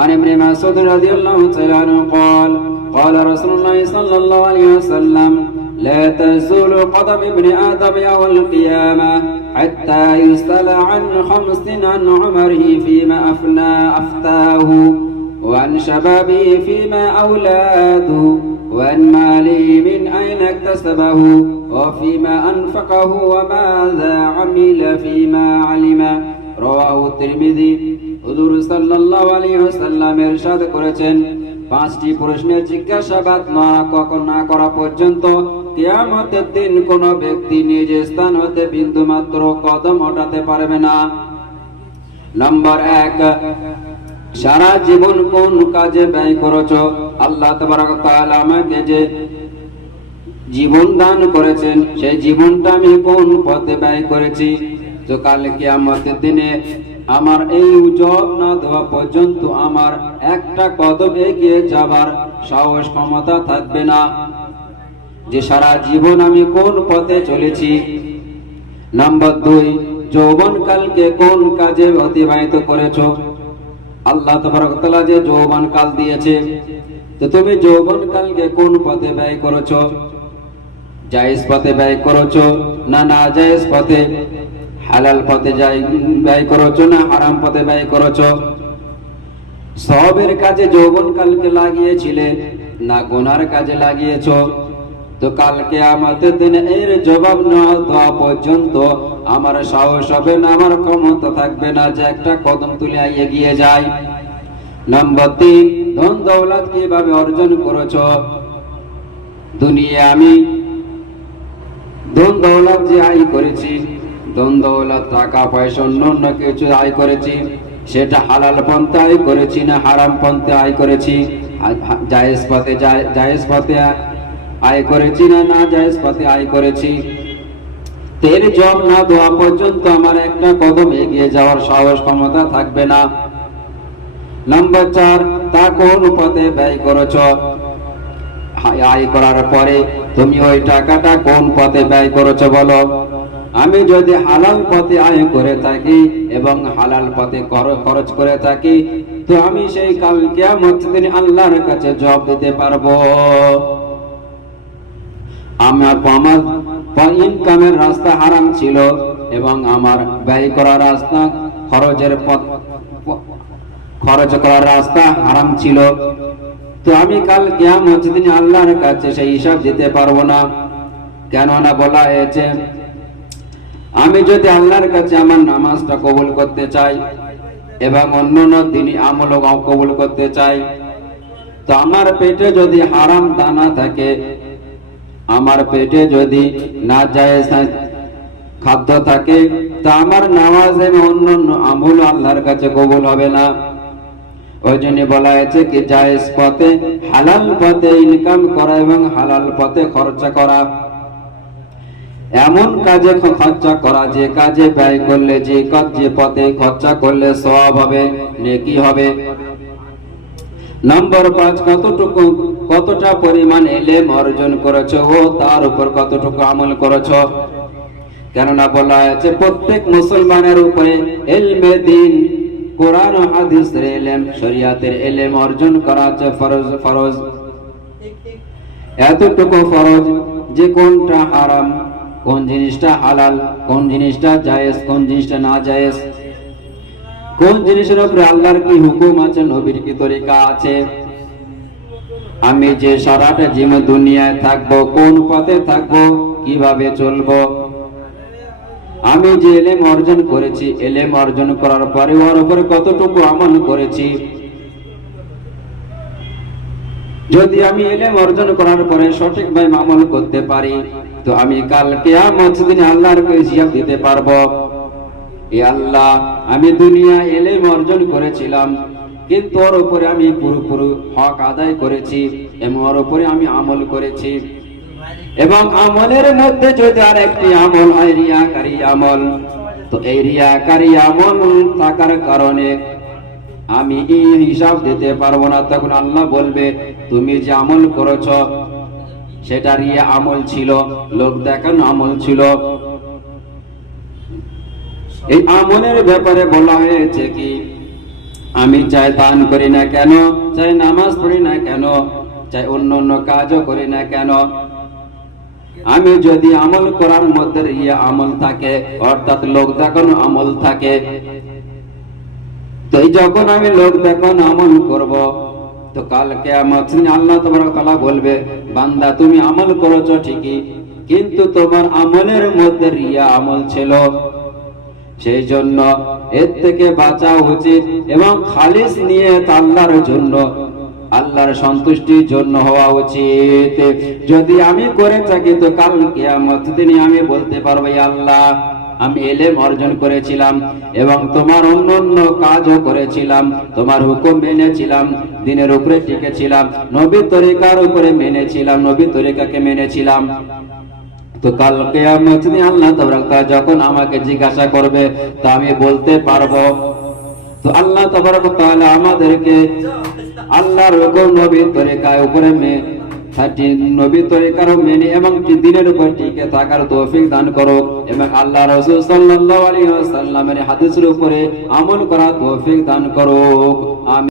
عن ابن مسعود رضي الله تعالى عنه قال قال رسول الله صلى الله عليه وسلم لا تزول قدم ابن آدم يوم القيامة حتى يسأل عن خمس عن عمره فيما أفنى أفتاه وعن شبابه فيما أولاده وعن ماله من أين اكتسبه وفيما أنفقه وماذا عمل فيما علم রওয়াহু তিরমিজি। হুজুর সাল্লাল্লাহু আলাইহি ওয়াসাল্লাম ইরশাদ করেছেন, পাঁচটি প্রশ্নের জিজ্ঞাসাবাদ না কখন না করা পর্যন্ত, কিয়ামতের দিন কোন ব্যক্তি নিজ স্থান হতে বিন্দু মাত্র কদম হটাতে পারবে না। নম্বর এক, সারা জীবন কোন কাজে ব্যয় করেছ? আল্লাহ তাআলা আমাকে যে জীবন দান করেছেন, সেই জীবনটা আমি কোন পথে ব্যয় করেছি? তো কাল দিনে আমার এই জব না দেওয়া পর্যন্ত আমার একটা কদম এগিয়ে যাবার সাহস, ক্ষমতা থাকবে না। যে সারা জীবন আমি কোন পথে চলেছি? নাম্বার দুই যৌবন কালকে কোন কাজে অতিবাহিত করেছ? আল্লাহ তবরকতলা যে যৌবন কাল দিয়েছে, তো তুমি যৌবন কালকে কোন পথে ব্যয় করেছ? জায়েজ পথে ব্যয় করেছ না না জায়েজ পথে? হালাল পথে যাই, ব্যয় করেছ না হারাম পথে ব্যয় করেছ? সবের কাজে যৌবন কালকে লাগিয়েছিলে না গোনার কাজে লাগিয়েছো? তো কালকে আমাদের দিনে এর জবাব না দেওয়া পর্যন্ত আমার সাহস হবে না, আমার ক্ষমতা থাকবে না যে একটা কদম তুলে এগিয়ে যায় নম্বর তিন, ধন দৌলত কীভাবে অর্জন করেছ? দুনিয়া আমি ধন দৌলত যে আয় করেছি টাকা পয়সা অন্য অন্য কিছু আয় করেছি। সেটা হালাল পন্থে আয় করেছি না হারাম পন্থে আয় করেছি। জায়েজ পথে জায়েজ পথে আয় করেছি না না জায়েজ পথে আয় করেছি। তেল জব না পর্যন্ত আমার একটা কদম এগিয়ে যাওয়ার সাহস, ক্ষমতা থাকবে না। নাম্বার চার, তা কোন পথে ব্যয় করেছ? আয় করার পরে তুমি ওই টাকাটা কোন পথে ব্যয় করেছ বলো? আমি যদি হালাল পথে আয় করে থাকি এবং হালাল পথে খরচ করে থাকি, তো আমি সেই কাল কিয়ামত দিন আল্লাহর কাছে জবাব দিতে পারব। আমার আমার ইনকামের রাস্তা হারাম ছিল এবং আমার ব্যয় করার রাস্তা, খরচের পথ, খরচ করার রাস্তা হারাম ছিল। তো আমি কাল কিয়ামত দিন আল্লাহর কাছে সেই হিসাব দিতে পারব না। কেননা বলা হয়েছে আমি যদি আল্লাহর কাছে আমার নামাজটা কবুল করতে চাই এবং অন্য অন্য দিনই আমল কবুল করতে চাই, তো আমার পেটে যদি হারাম দানা থাকে, আমার পেটে যদি না যায় খাদ্য থাকে, তা আমার নামাজ এবং অন্য অন্য আমল আল্লাহর কাছে কবুল হবে না। ওই জন্য বলা হয়েছে কি, জায়েজ পথে, হালাল পথে ইনকাম করা এবং হালাল পথে খরচা করা। এমন কাজে খরচা করা, যে কাজে ব্যয় করলে, যে কাজ পথে খরচা করলে সওয়াব হবে, নেকি হবে। নম্বর পাঁচ, কতটুকু, কতটা পরিমাণ এলেম অর্জন করেছ ও তার উপর কতটুকু আমল করেছ? কেননা বলা হয়েছে, প্রত্যেক মুসলমানের উপরে এলমে দিন, কোরআন ও হাদিসের এলেম শরিয়াতের এলেম অর্জন করা হচ্ছে ফরজ ফরজ। এতটুকু ফরজ যে কোনটা হারাম? কোন জিনিসটা হালাল, কোন জিনিসটা জায়েজ, কোন জিনিসটা না জায়েজ? কোন জিনিসের উপরে আল্লাহর কি হুকুম আছে, নবীর কি তরিকা আছে? আমি যে সারাটা জীবন দুনিয়ায় থাকব, কোন পথে থাকব, কীভাবে চলবো? আমি যে এলেম অর্জন করেছি, এলেম অর্জন করার পরে ওর উপরে কতটুকু আমল করেছি যদি আমি এলেম অর্জন করার পরে সঠিকভাবে আমল করতে পারি, তো আমি কাল কেয়ামত দিনে আল্লাহর হিসাব দিতে পারব। এ আল্লাহ, আমি দুনিয়া এলেম অর্জন করেছিলাম, কিন্তু ওর উপরে আমি পুরোপুরি হক আদায় করেছি এবং ওর উপরে আমি আমল করেছি। এবং আমলের মধ্যে যদি আর একটি আমল হয়, রিয়াকারী আমল, তো এই রিয়াকারী আমল থাকার কারণে আমি এই হিসাব দিতে পারব না। তখন আল্লাহ বলবে, তুমি যে আমল করেছ সেটা রিয়া আমল ছিল। লোক দেখানো আমল ছিল। এই আমলের ব্যাপারে বলা হয়েছে কি, আমি চাই দান করি না কেন? চাই নামাজ পড়ি না কেন? চাই অন্য অন্য কাজও করি না কেন? আমি যদি আমল করার মধ্যে ইয়ে আমল থাকে, অর্থাৎ লোক দেখানো আমল থাকে তো এই যখন আমি লোক দেখানো আমল করব, তো কালকে আমার আল্লাহ তোমার তালা বলবে, বান্দা তুমি আমল করেছ ঠিকই, কিন্তু তোমার আমলের মধ্যে রিয়া আমল ছিল। সেই জন্য এর থেকে বাঁচা উচিত এবং খালিস নিয়ে আল্লাহর জন্য, আল্লাহর সন্তুষ্টির জন্য হওয়া উচিত। যদি আমি করে থাকি, তো কাল কিয়ামত দিনে আমি বলতে পারব আল্লাহ আমি এলেম অর্জন করেছিলাম এবং তোমার অন্য অন্য কাজও করেছিলাম, তোমার হুকুম মেনেছিলাম, দিনের উপরে টিকেছিলাম নবী তরিকার উপরে মেনেছিলাম নবী তরিকাকে মেনেছিলাম। তো কাল কেয়ামত আল্লাহ তাবারক তাআলা যখন আমাকে জিজ্ঞাসা করবে, তো আমি বলতে পারব। তো আল্লাহ তাবারক তাআলা আমাদেরকে আল্লাহর হুকুম নবী তরিকায় উপরে থাকি নবী তরিকার মেনে এবং দিনের উপর টিকে থাকার তৌফিক দান করো এবং আল্লাহ রসুল সাল্লাহ আলী সাল্লামের হাদিসের উপরে আমল করা তৌফিক দান করো আমিন